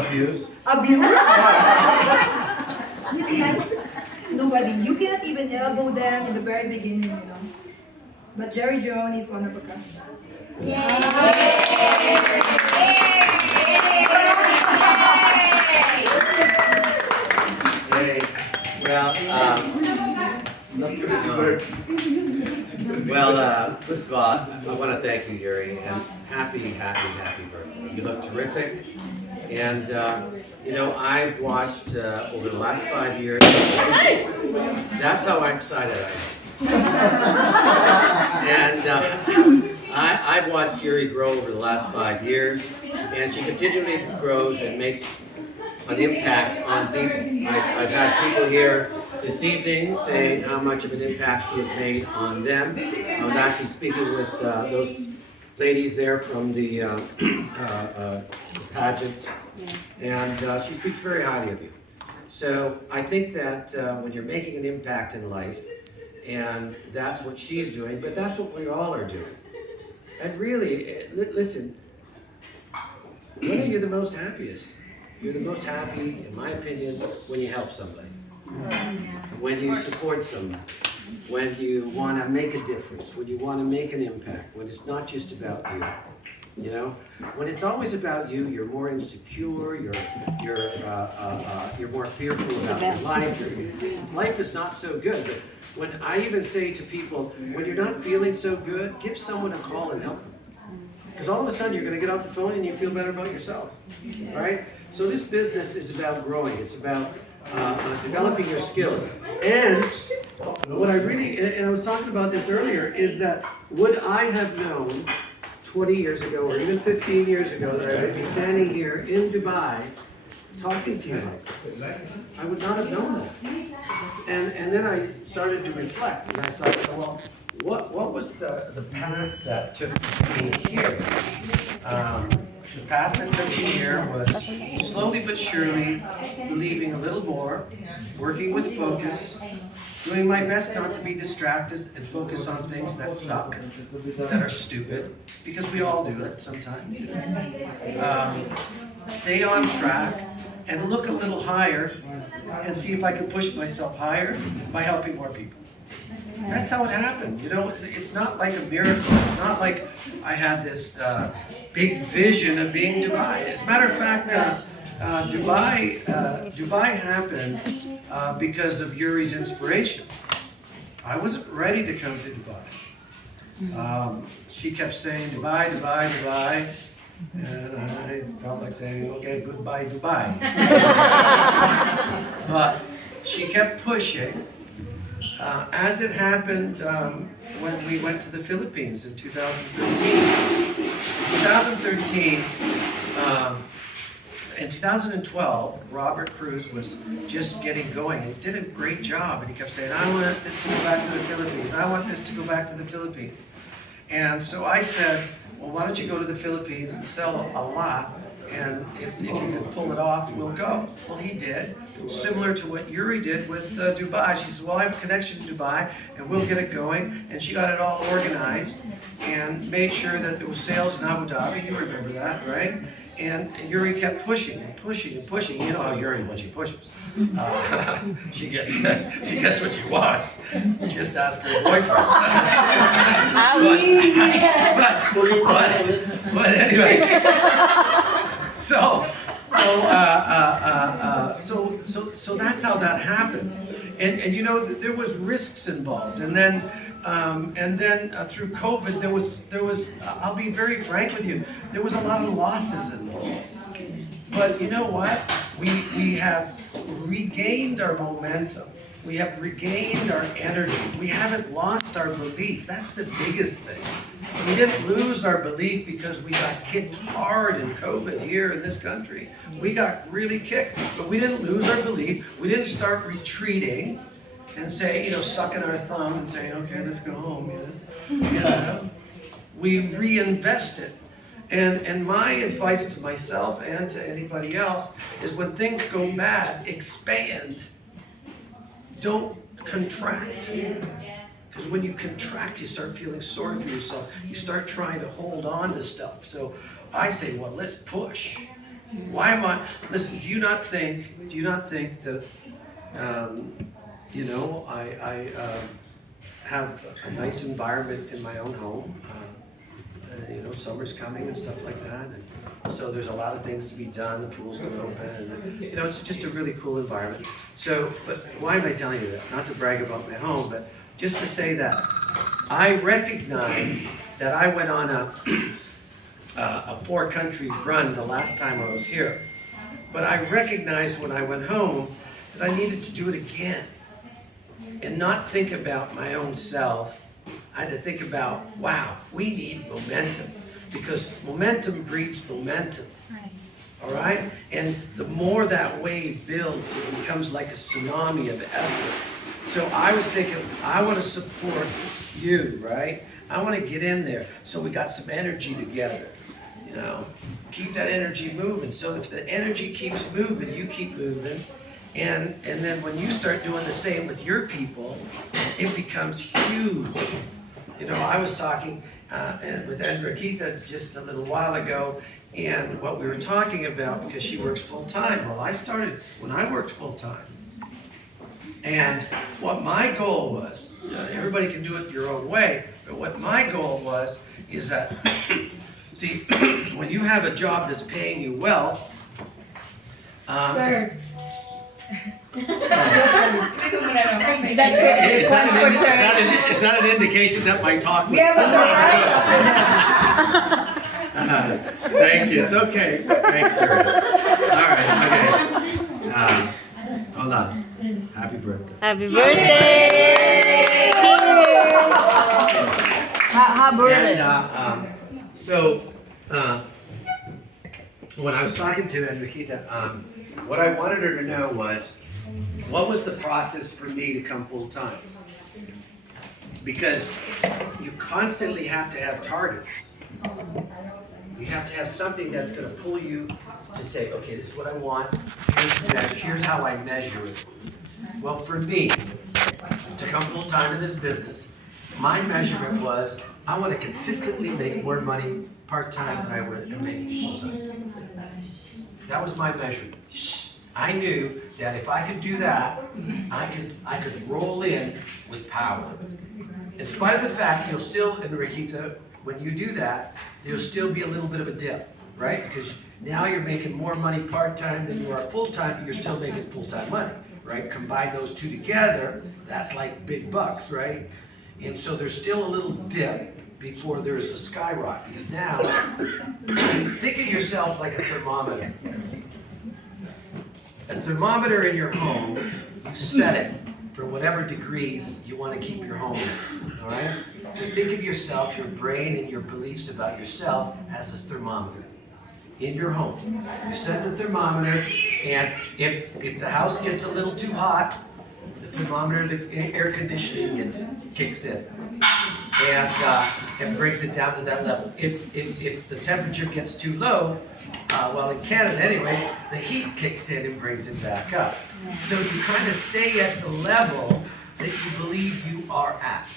Abuse? Abuse? Nobody. You cannot even elbow them in the very beginning, you know. But Gerry Geroni is one of a kind. Hey, well, first of all, I want to thank you, Yurie, and happy birthday. You look terrific, and you know, I've watched over the last 5 years. That's how excited I am. And I've watched Yurie grow over the last 5 years, and she continually grows and makes an impact on people. I've had people here this evening say how much of an impact she has made on them. I was actually speaking with those ladies there from the pageant, and she speaks very highly of you. So I think that when you're making an impact in life, and that's what she's doing, but that's what we all are doing. And really, listen, when are you the most happiest? You're the most happy, in my opinion, when you help somebody. When you support someone. When you want to make a difference. When you want to make an impact. When it's not just about you. You know? When it's always about you, you're more insecure, you're more fearful about your life. Life is not so good. But when I even say to people, when you're not feeling so good, give someone a call and help them. Because all of a sudden you're going to get off the phone and you feel better about yourself. Right? So this business is about growing. It's about developing your skills. And what I really, and I was talking about this earlier, is that would I have known 20 years ago or even 15 years ago that I would be standing here in Dubai talking to you like this? I would not have known that. And then I started to reflect, and I thought, well, what was the path that took me here? The path that took me here was slowly but surely believing a little more, working with focus, doing my best not to be distracted and focus on things that suck, that are stupid, because we all do it sometimes. Stay on track and look a little higher and see if I can push myself higher by helping more people. That's how it happened. You know, it's not like a miracle. It's not like I had this big vision of being Dubai. As a matter of fact, Dubai happened because of Yurie's inspiration. I wasn't ready to come to Dubai. She kept saying Dubai, Dubai, Dubai, and I felt like saying, okay, goodbye, Dubai. But she kept pushing. As it happened when we went to the Philippines in 2013. In 2012, Robert Cruz was just getting going and did a great job. And he kept saying, I want this to go back to the Philippines. I want this to go back to the Philippines. And so I said, well, why don't you go to the Philippines and sell a lot? And if you can pull it off, we'll go. Well, he did. Similar to what Yurie did with Dubai. She said, well, I have a connection to Dubai, and we'll get it going. And she got it all organized and made sure that there was sales in Abu Dhabi. You remember that, right? And Yurie kept pushing and pushing and pushing. You know how Yurie, when she pushes, she gets what she wants. Just ask her boyfriend. but anyway, so that's how that happened, and you know there was risks involved, and then through COVID there was I'll be very frank with you, there was a lot of losses involved. But you know what? We have regained our momentum. We have regained our energy. We haven't lost our belief. That's the biggest thing. We didn't lose our belief because we got kicked hard in COVID here in this country. We got really kicked, but we didn't lose our belief. We didn't start retreating and say, you know, sucking our thumb and saying, okay, let's go home. You know? We reinvested. And my advice to myself and to anybody else is when things go bad, expand. Don't contract. Because when you contract, you start feeling sorry for yourself. You start trying to hold on to stuff. So I say, well, let's push. Why am I, listen, do you not think that, you know, I have a nice environment in my own home? You know, summer's coming and stuff like that, and so there's a lot of things to be done. The pool's going to open, and you know, it's just a really cool environment. So, but why am I telling you that? Not to brag about my home, but just to say that I recognize that I went on a 4-country run the last time I was here, but I recognized when I went home that I needed to do it again, and not think about my own self. I had to think about, wow, we need momentum, because momentum breeds momentum. All right? And the more that wave builds, it becomes like a tsunami of effort. So I was thinking, I want to support you, right? I want to get in there. So we got some energy together, you know? Keep that energy moving. So if the energy keeps moving, you keep moving. And then when you start doing the same with your people, it becomes huge. You know, I was talking with Enriqueta just a little while ago, and what we were talking about, because she works full-time. Well, I started when I worked full-time. And what my goal was, everybody can do it your own way, but what my goal was is that, see, when you have a job that's paying you well, Sir. Is that an indication that my talk was? We have a surprise. Thank you. It's okay. Thanks, Yurie. All right. Okay. Hold on. Happy birthday. Happy birthday! Cheers! Happy birthday. And so when I was talking to Enriqueta, what I wanted her to know was, what was the process for me to come full time? Because you constantly have to have targets. You have to have something that's going to pull you to say, okay, this is what I want. Here's how I measure it. Well, for me, to come full time in this business, my measurement was, I want to consistently make more money part time than I would making full time. That was my measurement. I knew that if I could do that, I could roll in with power. In spite of the fact you'll still, Enriqueta, when you do that, there'll still be a little bit of a dip, right? Because now you're making more money part-time than you are full-time, but you're still making full-time money, right? Combine those two together, that's like big bucks, right? And so there's still a little dip before there's a skyrocket. Because now, think of yourself like a thermometer. A thermometer in your home, you set it for whatever degrees you want to keep your home in, all right? So think of yourself, your brain, and your beliefs about yourself as a thermometer in your home. You set the thermometer, and if the house gets a little too hot, the thermometer, the air conditioning kicks in, and brings it down to that level. If the temperature gets too low, well, in Canada anyways, the heat kicks in and brings it back up. So you kind of stay at the level that you believe you are at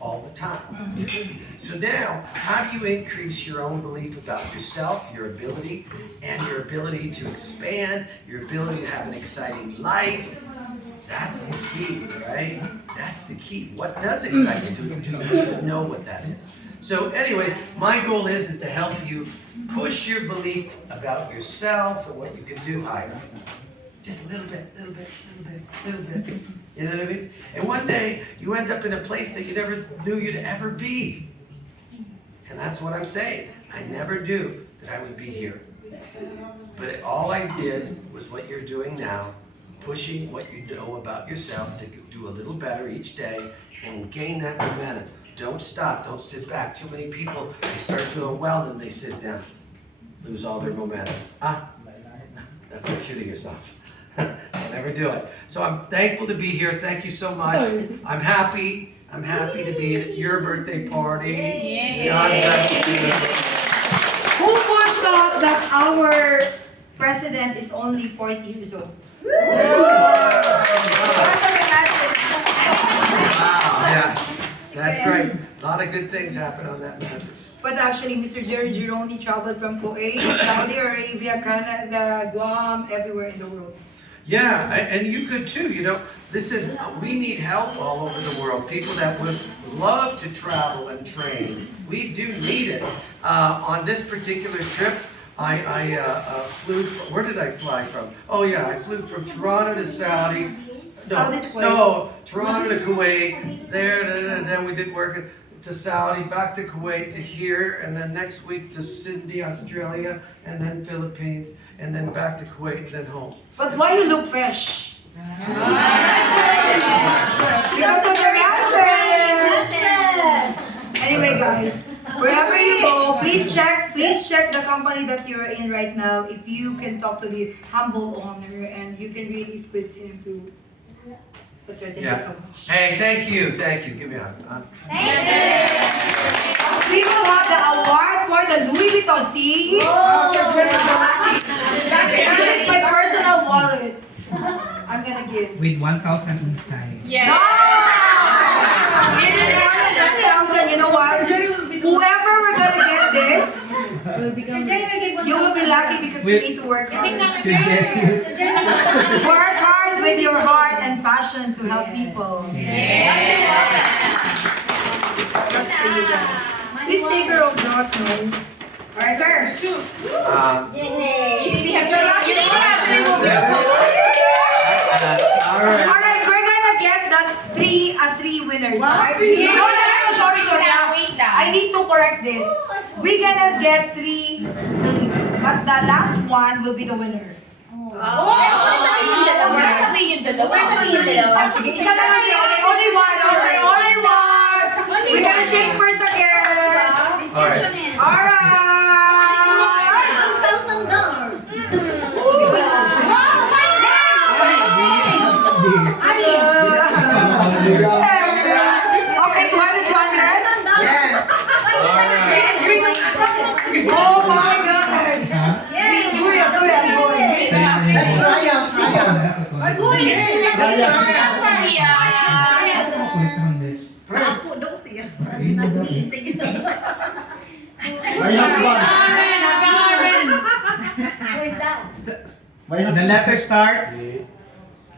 all the time. So now, how do you increase your own belief about yourself, your ability, and your ability to expand, your ability to have an exciting life? That's the key, right? That's the key. What does excite you? Do you even know what that is? So anyways, my goal is to help you push your belief about yourself and what you can do higher. Just a little bit, little bit, little bit, little bit. You know what I mean? And one day, you end up in a place that you never knew you'd ever be. And that's what I'm saying. I never knew that I would be here. But all I did was what you're doing now, pushing what you know about yourself to do a little better each day and gain that momentum. Don't stop, don't sit back. Too many people, they start doing well, then they sit down. Lose all their momentum. That's like shooting yourself. Don't ever do it. So I'm thankful to be here. Thank you so much. I'm happy to be at your birthday party. God bless you. Who would thought that our president is only 40 years old? Wow, yeah, that's right. A lot of good things happen on that mattress. But actually, Mr. Gerry Geroni traveled from Kuwait, Saudi Arabia, Canada, Guam, everywhere in the world. Yeah, and you could too, you know. Listen, we need help all over the world. People that would love to travel and train. We do need it. On this particular trip, I flew, where did I fly from? Oh yeah, I flew from Toronto to Saudi. Saudi to Kuwait. No, Toronto to Kuwait, then we did work to Saudi, back to Kuwait, to here, and then next week to Sydney, Australia, and then Philippines, and then back to Kuwait, and then home. But why you look fresh? Because of the rashes. Anyway, guys, wherever you go, please check the company that you're in right now. If you can talk to the humble owner and you can really speak to him too. That's right. Thank you so much. Hey, thank you. Give me a hug. We will have the award for the Louis Vuitton. See? This is my personal wallet. I'm gonna give. With 1,000 inside. No! It is more than 10,000. You know what? Whoever we're gonna get this, you will be lucky because you need to work hard. To Jerry. Work hard with your heart and passion to help people. That's for you guys. This taker of not know. Alright, sir. You need to actually move your Alright, we're gonna get the three winners. Alright? No, sorry. Wait lang. I need to correct this. We're gonna get 3 names, but the last one will be the winner. Sige, isa lang siya. Only one. We're gonna shake first again. Alright. Okay, 200. Yes. Oh my God. The letter starts.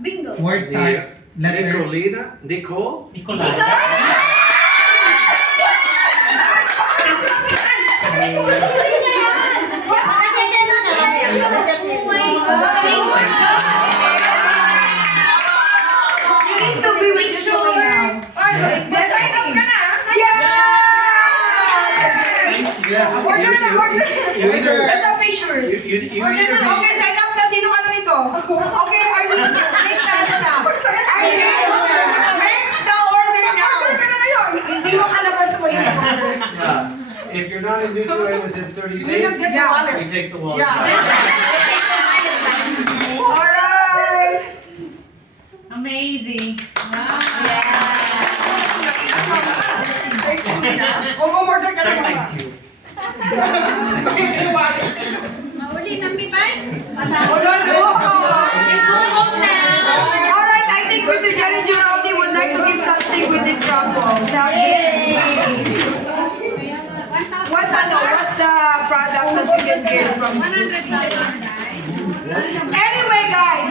Bingo. Word starts. Letter. Nicole? You need to be with your show now. Is that right? Yeah! Order na. You either, Let's have pictures. you Order either na. Okay, sign up na. Sino ka na ito? Okay, Arlene, make na ano na. Arlene, make the order now. Hindi mo kalabas mo yung order. if you're not in Nutrient within 30 days, Yeah. you take the wallet. Alright. Amazing. Order ka na. Thank you. Alright, I think Mr. Gerry Geroni would like to give something with this raffle. What's the product that we can get from this? Anyway, guys,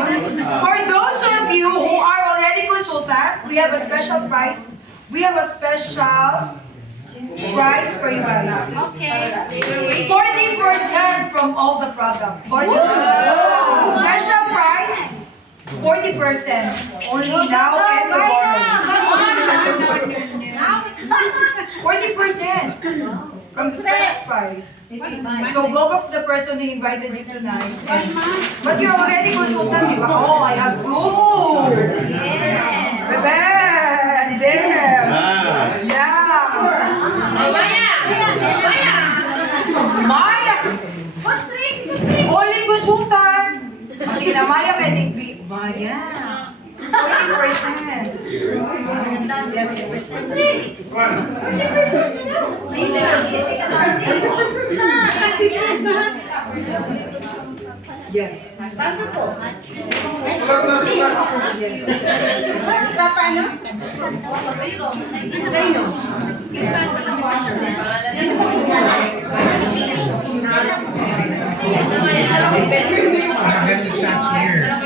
for those of you who are already consultant, we have a special price. We have a special price for you guys. 40% from all the product. 40%. Special price, 40%. Only now and tomorrow. 40% from the special price. So go back to the person who invited you tonight. But you're already consultant, di ba? Oh, I have two. Bebe, and there. Yeah. Maya! What's this? Only consultant! Sige na, Maya, pwedeng be. Maya! 40%. Yes. Yes. Pasok po. Yes. Paano? Magaling siya, cheers.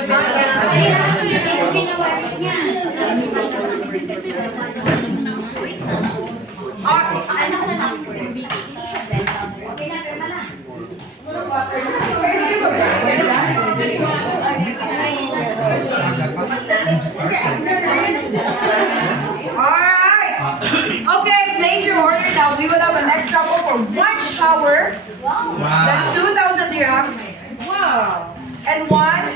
Alright! Okay, place your order now. We will have an extra couple for one shower. Wow. That's 2,000 dirhams. Wow. And one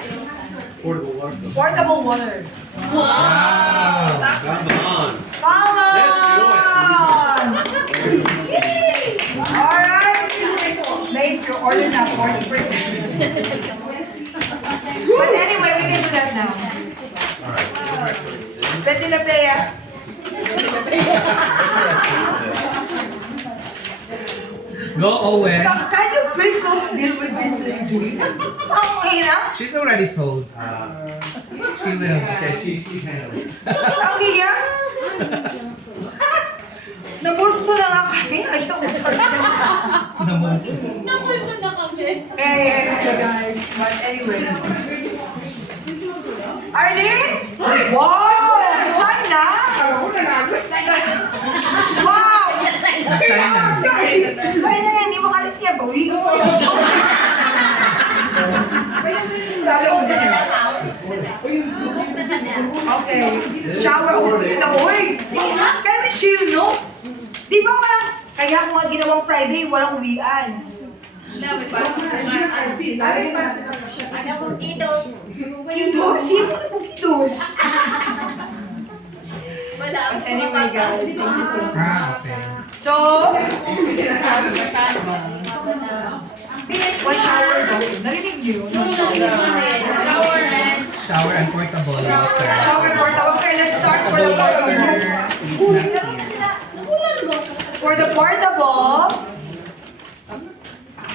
portable water. Wow. Come on. Come on! Alright. Place your order now, 40%. But anyway, we can do that now. Betty la playa. Go, Owen. Can you please go deal with this lady? Okay na? She's already sold. She will. she's handling. Okay yan? Namulto na nga kami. Ayaw mo Namuto. Napulpo na kami. Hey, guys. But anyway. Arlene? Wow! Sign na? Wow! Sign na. Sign na yan. Hindi mo kalis niya. Bawi ko po. Sabi ko na yan. Okay. Shower over kita. Uy! Can we chill, no? Di ba walang... Kaya kung nga ginawang Friday, walang uwian. Ano kung idos? Kidos? Sino na po kidos? Wala. But anyway, guys, thank you so much. Okay. So, one shower daw. Narinig niyo? One shower. Shower and portable water. Shower portable. Okay, let's start for the portable. For the portable,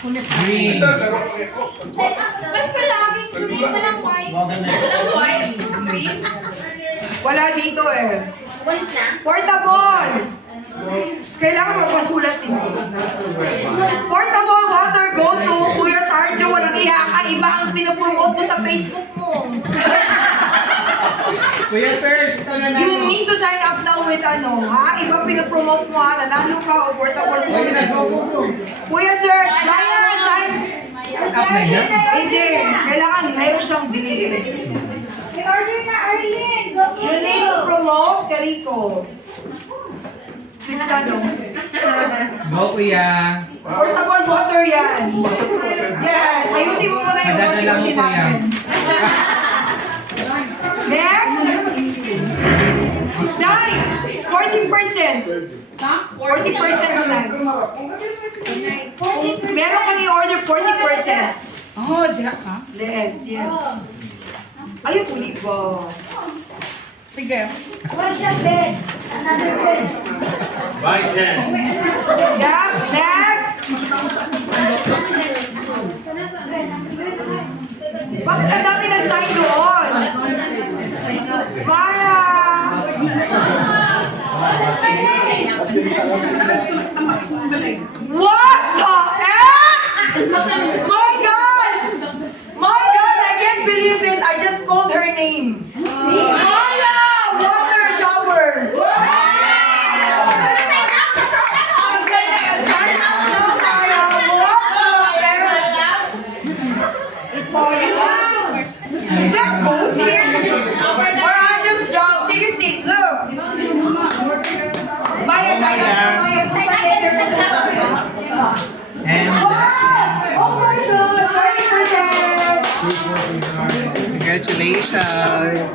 Green. Ba't palaging green? Walang white? Walang white? Green? wala dito eh. Walis na? Portable! Kailangan magpasulat dito. Portable water, go to Kuya Sarjo. Walang iba ang pinapromote mo sa Facebook mo. Kuya Sir, ito na You lang. need to sign up now with ano, ha? Ibang pinapromote mo ha, nanalo ka o portable mo. Kuya na, go. Kuya Search, Brian, sign! Up na yan. Hindi, kailangan mayroon siyang binili. I-order na Arlene! You need to promote Kerico. Strict ka, no? Go, Kuya. Portable water yan. Yes, ayusin mo muna yung washing Madadala mo, machine Kuya. natin. Next! Dai! 40%! 40% na lang. Meron kang i-order 40%. Oh, diyan ka? Yes, yes. Ayun, ulit ba? Sige. One shot bed. Another bed. Buy 10. Yeah, next! Bakit ang dami nag-sign doon? Maya! What the heck? My God! My God, I can't believe this. I just called her name. Maya! Water shower! Sign up now, Maya! What the heck? Is there ghosts here? Or I just dropped? Seriously, look! Maya, sign up now, Maya. Put my letter for the And Wow! Oh my God! 40%! congratulations.